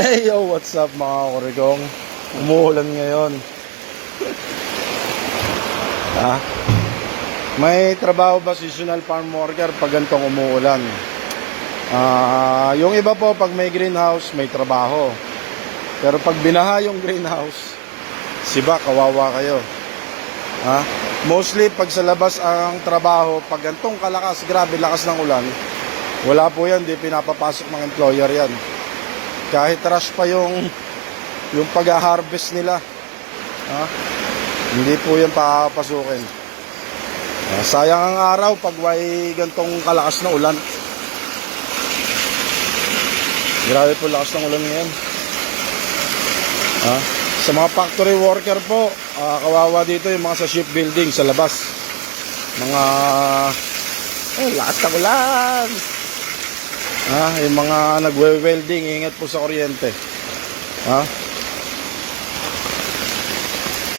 Hey yo, what's up mga kurigong? Umuulan ngayon. May trabaho ba seasonal farm worker pag gantong umuulan? Yung iba po pag may greenhouse may trabaho. Pero pag binaha yung greenhouse, siba, kawawa kayo. Mostly pag sa labas ang trabaho, pag gantong kalakas, grabe lakas ng ulan, wala po yan, di pinapapasok ng employer yan. Kahit rush pa yung pag-harvest nila, hindi po yan papasukin. Sayang ang araw pag may gantong kalakas na ulan. Grabe po lakas ng ulan ngayon. Sa mga factory worker po, kawawa dito yung mga sa shipbuilding sa labas. Mga lakas ng ulan. Yung mga nagwe-welding, ingat po sa kuryente.